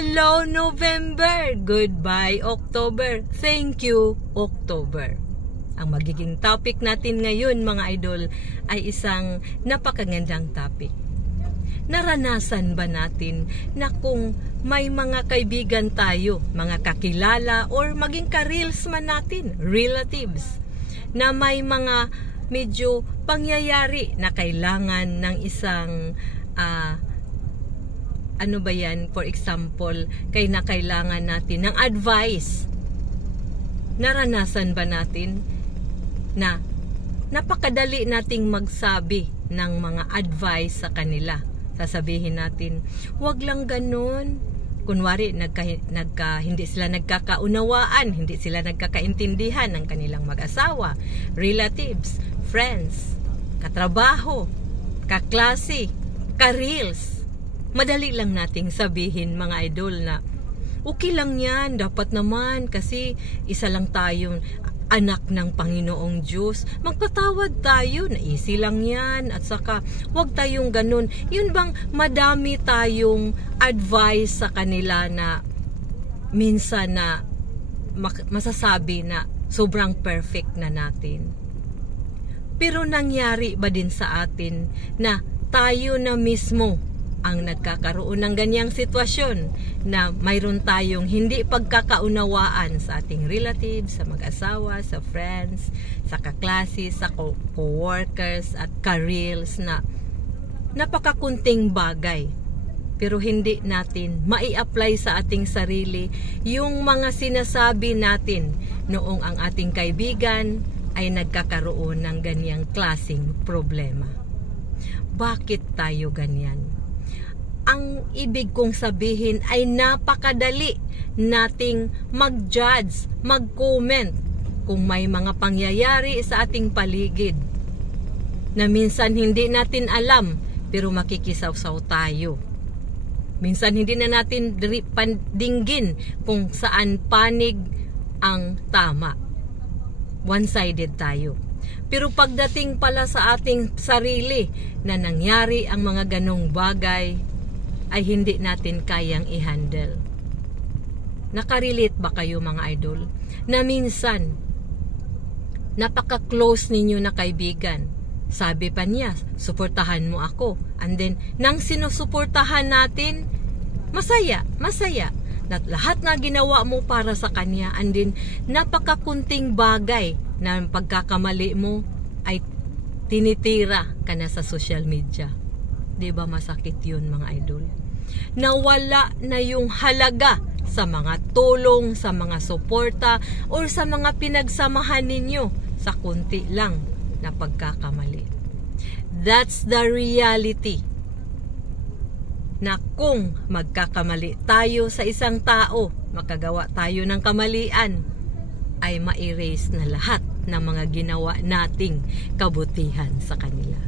Hello November! Goodbye October! Thank you October! Ang magiging topic natin ngayon mga idol ay isang napakagandang topic. Naranasan ba natin na kung may mga kaibigan tayo, mga kakilala or maging ka-reels man natin, relatives, na may mga medyo pangyayari na kailangan ng isang for example, kailangan natin ng advice. Naranasan ba natin na napakadali nating magsabi ng mga advice sa kanila? Sasabihin natin, wag lang ganun. Kunwari, hindi sila nagkakaunawaan, hindi sila nagkakaintindihan ng kanilang mag-asawa, relatives, friends, katrabaho, kaklase, ka-reels. Madali lang nating sabihin mga idol na okay lang yan, dapat naman kasi isa lang tayong anak ng Panginoong Diyos. Magpatawad tayo, na easy lang yan, at saka wag tayong ganun. Yun bang madami tayong advice sa kanila na minsan na masasabi na sobrang perfect na natin. Pero nangyari ba din sa atin na tayo na mismo ang nagkakaroon ng ganyang sitwasyon na mayroon tayong hindi pagkakaunawaan sa ating relatives, sa mag-asawa, sa friends, sa kaklase, sa co-workers at ka-reels na napakakunting bagay pero hindi natin mai-apply sa ating sarili yung mga sinasabi natin noong ang ating kaibigan ay nagkakaroon ng ganyang klaseng problema. Bakit tayo ganyan? Ang ibig kong sabihin ay napakadali nating mag-judge, mag-comment kung may mga pangyayari sa ating paligid na minsan hindi natin alam pero makikisawsaw tayo. Minsan hindi na natin pandinggin kung saan panig ang tama. One-sided tayo. Pero pagdating pala sa ating sarili na nangyari ang mga ganong bagay, ay hindi natin kayang i-handle. Nakarelate ba kayo mga idol? Na minsan, napaka-close ninyo na kaibigan. Sabi pa niya, suportahan mo ako. And then, nang sinusuportahan natin, masaya. Lahat na ginawa mo para sa kanya. And then, napakakunting bagay na pagkakamali mo ay tinitira ka na sa social media. Diba masakit yun mga idol? Nawala na yung halaga sa mga tulong, sa mga suporta, or sa mga pinagsamahan ninyo sa kunti lang na pagkakamali. That's the reality. Na kung magkakamali tayo sa isang tao, makagawa tayo ng kamalian, ay ma-erase na lahat ng mga ginawa nating kabutihan sa kanila.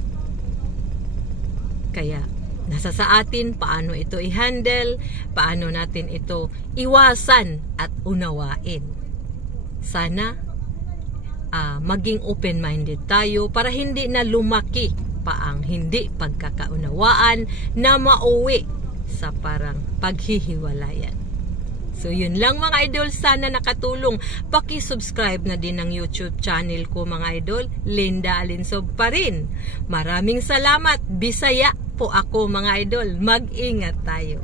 Kaya, nasa sa atin paano ito i-handle, paano natin ito iwasan at unawain. Sana maging open-minded tayo para hindi na lumaki pa ang hindi pagkakaunawaan na mauwi sa parang paghihiwalayan. So yun lang mga idol, sana nakatulong. Paki-subscribe na din ng YouTube channel ko mga idol, Linda Alinsog pa rin. Maraming salamat, Bisaya po ako mga idol. Mag-ingat tayo.